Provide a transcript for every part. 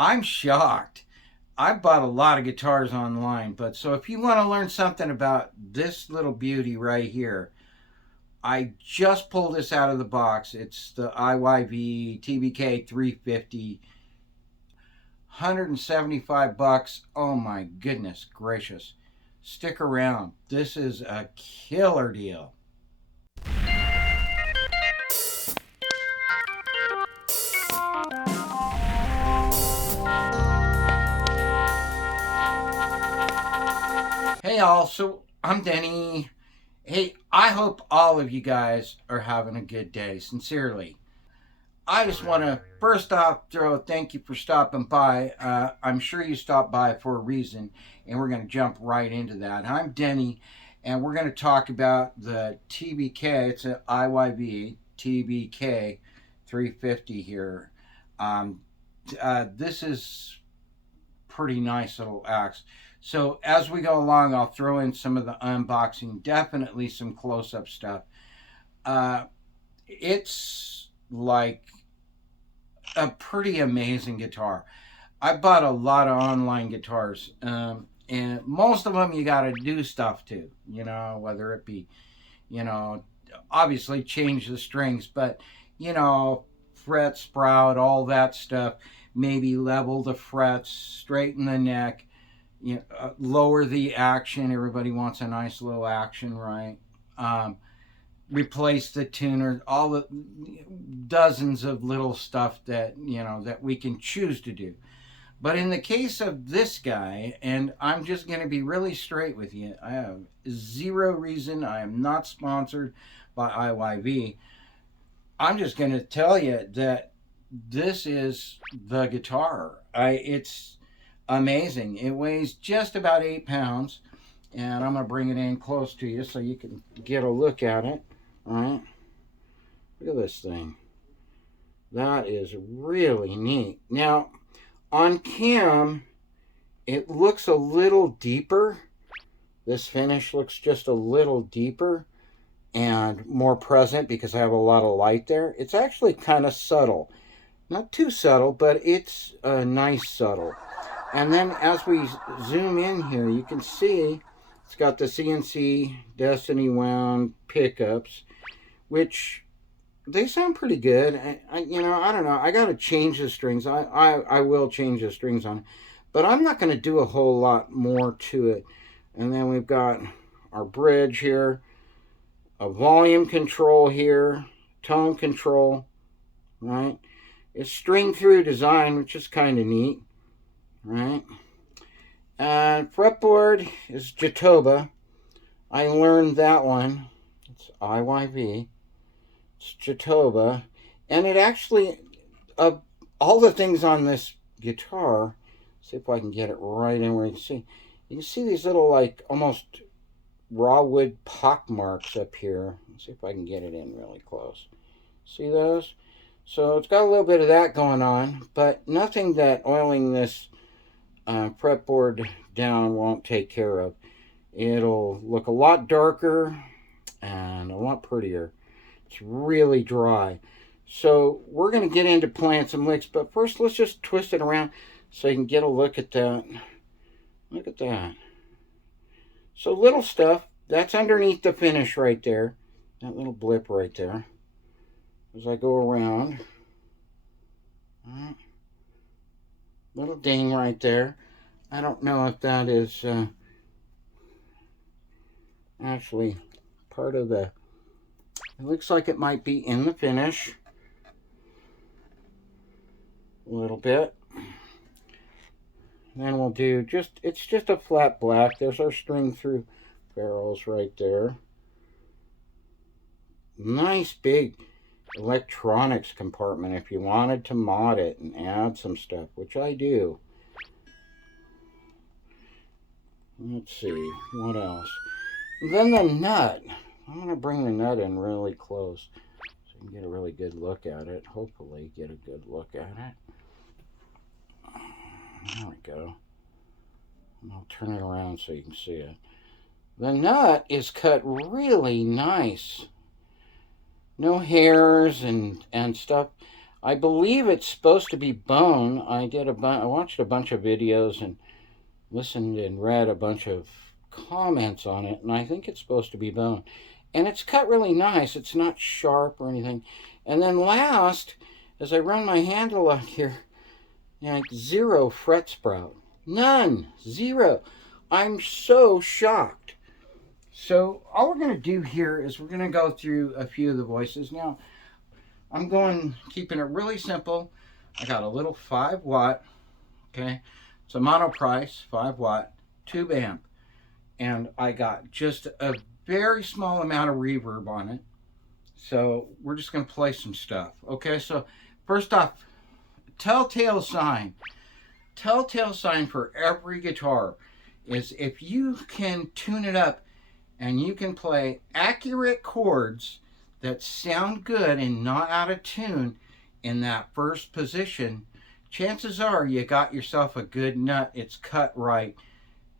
I'm shocked. I bought a lot of guitars online, but so if you want to learn something about this little beauty right here, I just pulled this out of the box. It's the IYV TBK 350, 175 bucks. Oh my goodness gracious. Stick around. This is a killer deal. Hey all, so I'm Denny. Hey, I hope all of you guys are having a good day, sincerely. I just want to first off throw a thank you for stopping by. I'm sure you stopped by for a reason, and we're going to jump right into that. I'm Denny, and we're going to talk about the TBK. It's an IYV TBK 350 here. This is pretty nice little axe. So as we go along, I'll throw in some of the unboxing, definitely some close-up stuff. It's like a pretty amazing guitar. I bought a lot of online guitars, and most of them you got to do stuff to, whether it be, you know, obviously change the strings, but, fret sprout, all that stuff, maybe level the frets, straighten the neck, lower the action. Everybody wants a nice low action, right? Replace the tuner, all the dozens of little stuff that that we can choose to do. But in the case of this guy, and I'm just going to be really straight with you, I have zero reason. I am not sponsored by IYV. I'm just going to tell you that this is the guitar. It's amazing. It weighs just about 8 pounds, and I'm going to bring it in close to you so you can get a look at it. All right, look at this thing. That is really neat. Now, on cam, it looks a little deeper. This finish looks just a little deeper and more present because I have a lot of light there. It's actually kind of subtle. Not too subtle, but it's a nice subtle. And then as we zoom in here, you can see it's got the CNC Destiny wound pickups, which they sound pretty good. I don't know. I got to change the strings. I will change the strings on it, but I'm not going to do a whole lot more to it. And then we've got our bridge here, a volume control here, tone control, right? It's string through design, which is kind of neat, right? And fretboard is Jatoba. I learned that one. It's IYV. It's Jatoba. And it actually, all the things on this guitar, see if I can get it right in where you can see these little, like, almost raw wood pock marks up here. Let's see if I can get it in really close. See those? So it's got a little bit of that going on, but nothing that oiling this fretboard down won't take care of. It'll look a lot darker and a lot prettier. It's really dry. So we're going to get into playing some licks, but first let's just twist it around so you can get a look at that. Look at that. So little stuff, that's underneath the finish right there. That little blip right there. As I go around. Right. Little ding right there. I don't know if that is actually part of the... It looks like it might be in the finish. A little bit. Then we'll do it's just a flat black. There's our string through barrels right there. Nice big electronics compartment if you wanted to mod it and add some stuff, which I do. Let's see, what else? Then the nut. I'm going to bring the nut in really close so you can get a really good look at it. Hopefully get a good look at it. There we go. And I'll turn it around so you can see it. The nut is cut really nice. No hairs and stuff. I believe it's supposed to be bone. I watched a bunch of videos and listened and read a bunch of comments on it, and I think it's supposed to be bone. And it's cut really nice. It's not sharp or anything. And then last, as I run my handle out here, like 0 fret sprout. None. 0. I'm so shocked. So all we're going to do here is we're going to go through a few of the voices. Now, I'm keeping it really simple. I got a little 5 watt, okay? It's a mono price, 5 watt, tube amp. And I got just a very small amount of reverb on it. So we're just going to play some stuff. Okay, so first off, telltale sign for every guitar is if you can tune it up and you can play accurate chords that sound good and not out of tune in that first position, chances are you got yourself a good nut. It's cut right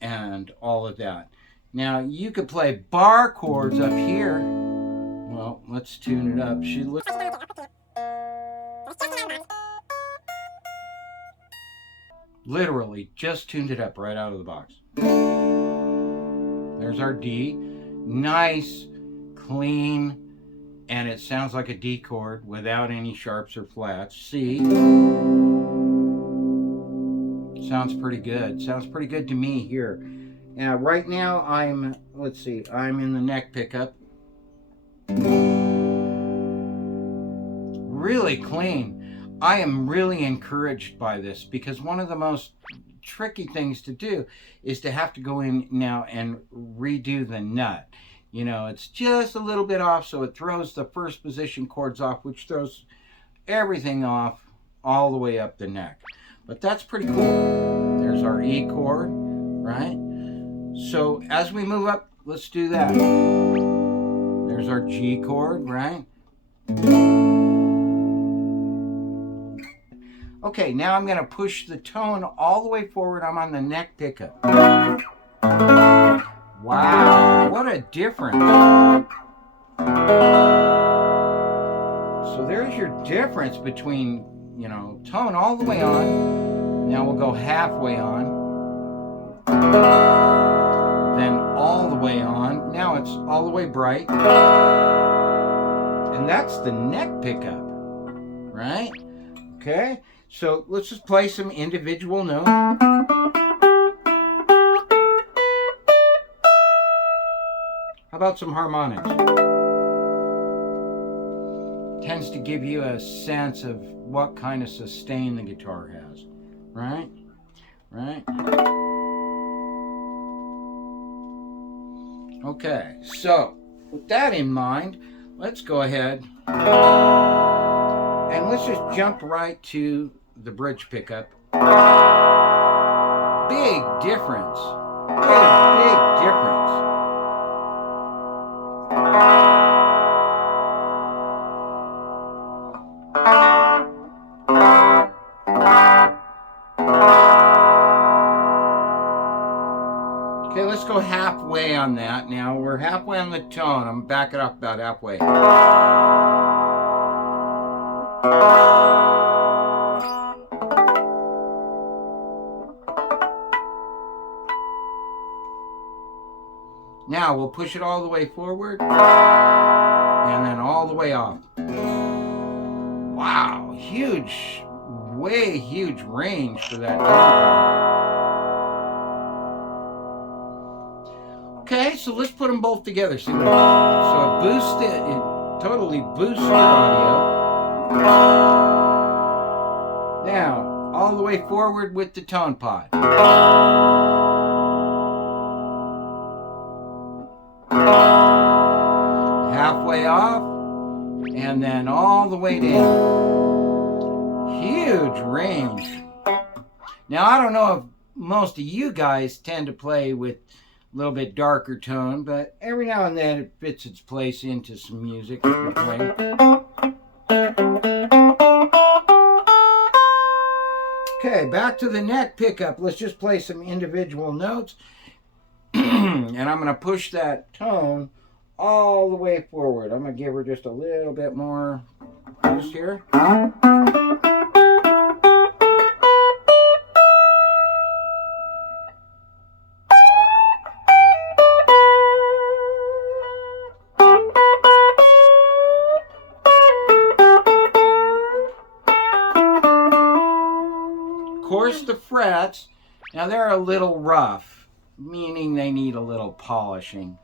and all of that. Now you could play bar chords up here. Well, let's tune it up. Literally just tuned it up right out of the box. There's our D. Nice, clean, and it sounds like a D chord without any sharps or flats. C. Sounds pretty good. Sounds pretty good to me here. Now, right now, I'm in the neck pickup. Really clean. I am really encouraged by this because one of the most tricky things to do is to have to go in now and redo the nut. You know, it's just a little bit off, so it throws the first position chords off, which throws everything off all the way up the neck. But that's pretty cool. There's our E chord, right? So as we move up, let's do that. There's our G chord, right? Okay, now I'm going to push the tone all the way forward. I'm on the neck pickup. Wow, what a difference. So there's your difference between, you know, tone all the way on. Now we'll go halfway on. Then all the way on. Now it's all the way bright. And that's the neck pickup, right? Okay, so let's just play some individual notes. How about some harmonics? Tends to give you a sense of what kind of sustain the guitar has, right? Right? Okay, so with that in mind, let's go ahead and let's just jump right to the bridge pickup. Big difference. Big difference. Okay, let's go halfway on that. Now we're halfway on the tone. I'm backing up about halfway. Now we'll push it all the way forward and then all the way off. Wow, huge, way huge range for that tone. Okay, so let's put them both together. See what so it totally boosts your audio. Now, all the way forward with the tone pod. Halfway off, and then all the way down. Huge range. Now, I don't know if most of you guys tend to play with a little bit darker tone, but every now and then it fits its place into some music that we're playing. Okay, back to the neck pickup. Let's just play some individual notes. And I'm going to push that tone all the way forward. I'm going to give her just a little bit more boost here. And course, the frets, now they're a little rough, meaning they need a little polishing.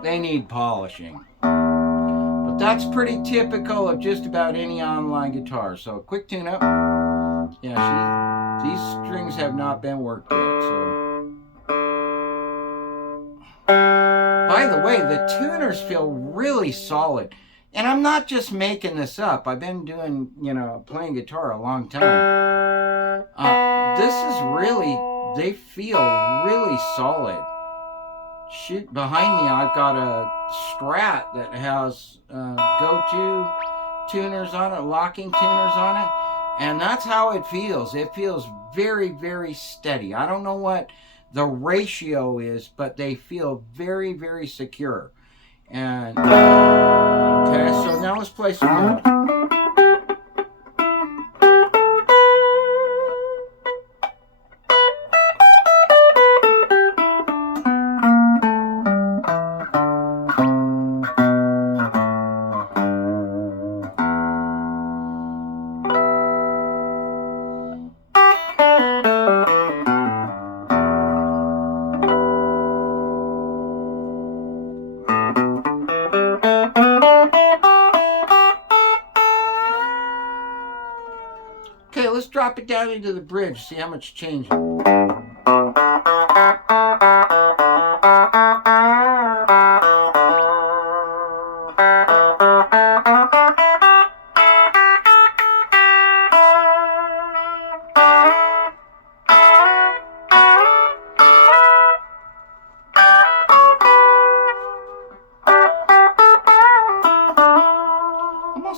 They need polishing. But that's pretty typical of just about any online guitar. So a quick tune-up. Yeah, these strings have not been worked yet, so. By the way, the tuners feel really solid. And I'm not just making this up. I've been doing, playing guitar a long time. This is really, they feel really solid. Shoot, behind me I've got a Strat that has go-to tuners on it, locking tuners on it. And that's how it feels. It feels very, very steady. I don't know what the ratio is, but they feel very, very secure. And okay, so now let's play some more. Okay, let's drop it down into the bridge, see how much changes.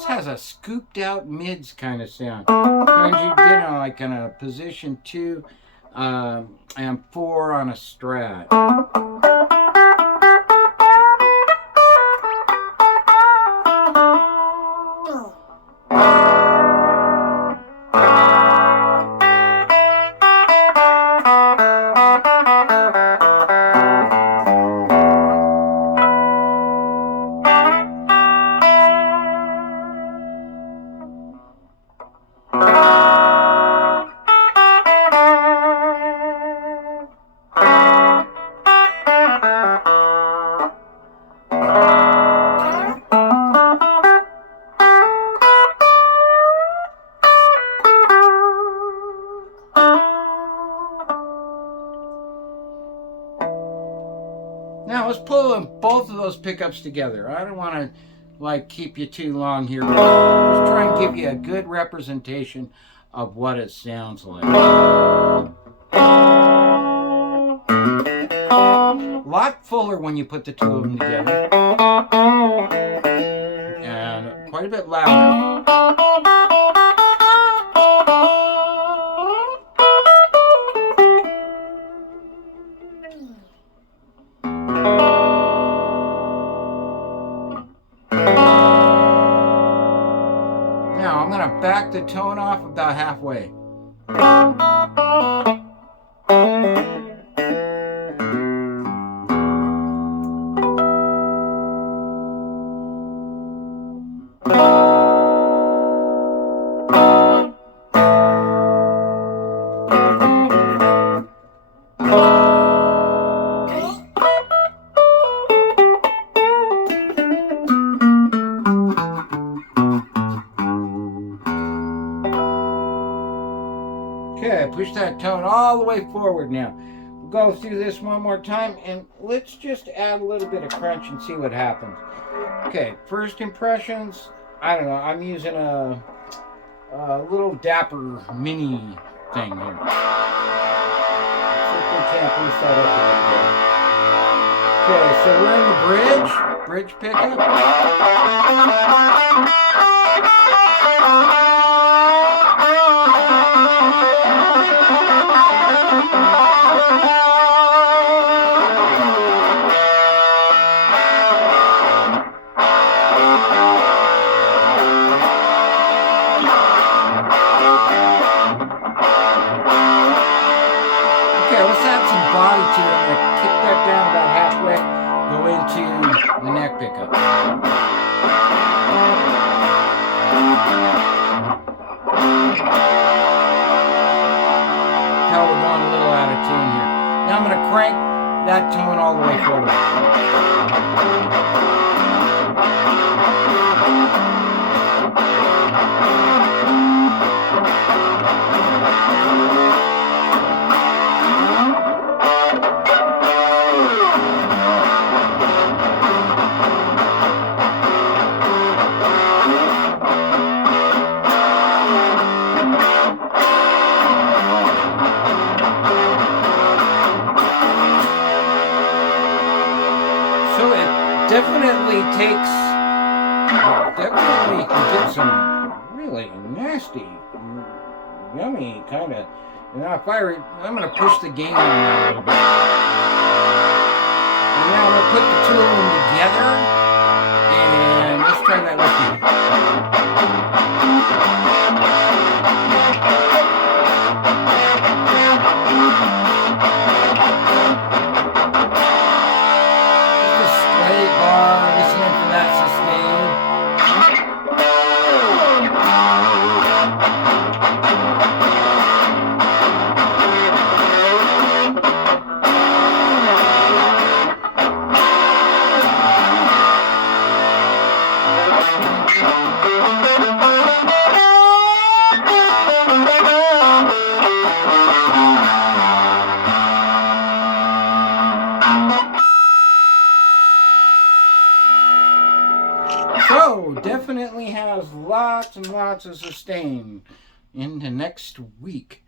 Has a scooped out mids kind of sound. Sometimes you get like in a position 2 and 4 on a Strat. Now let's pull both of those pickups together. I don't want to keep you too long here. Just try and give you a good representation of what it sounds like. A lot fuller when you put the two of them together. And quite a bit louder. Now I'm going to back the tone off about halfway. Okay, push that tone all the way forward now. We'll go through this one more time and let's just add a little bit of crunch and see what happens. Okay, first impressions, I don't know, I'm using a little Dapper mini thing here. See if we can't boost that up a little bit. Okay, so we're in the bridge pickup. Okay, let's add some body to it. I'm going to kick that down about halfway, go into the neck pickup. tune here. Now I'm going to crank that tone all the way forward. So it definitely can get some really nasty, yummy kind of. Now if I'm going to push the gain on that a little bit. And now I'm going to put the two of them together, and let's try that with you. So, definitely has lots and lots of sustain into next week.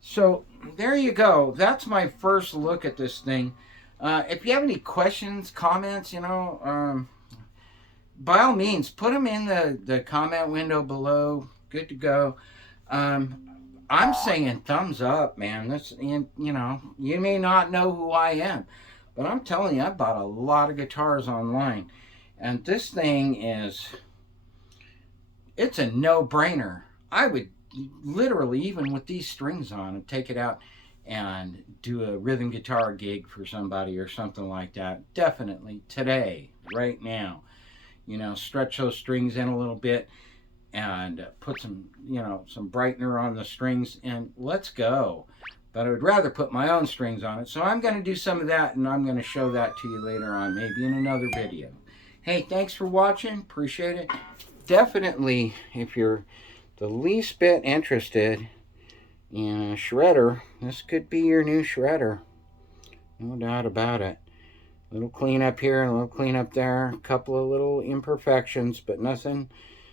So, there you go. That's my first look at this thing. If you have any questions, comments, by all means, put them in the comment window below. Good to go. I'm saying thumbs up, man. This, you may not know who I am, but I'm telling you, I bought a lot of guitars online. And this thing it's a no-brainer. I would literally, even with these strings on, take it out and do a rhythm guitar gig for somebody or something like that. Definitely today, right now. Stretch those strings in a little bit and put some brightener on the strings, and let's go. But I would rather put my own strings on it. So I'm going to do some of that, and I'm going to show that to you later on, maybe in another video. Hey, thanks for watching. Appreciate it. Definitely, if you're the least bit interested in a shredder, this could be your new shredder. No doubt about it. A little cleanup here and a little cleanup there. A couple of little imperfections, but nothing,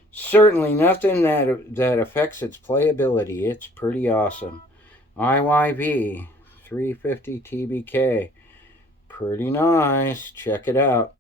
certainly nothing that affects its playability. It's pretty awesome. IYV 350 TBK. Pretty nice. Check it out.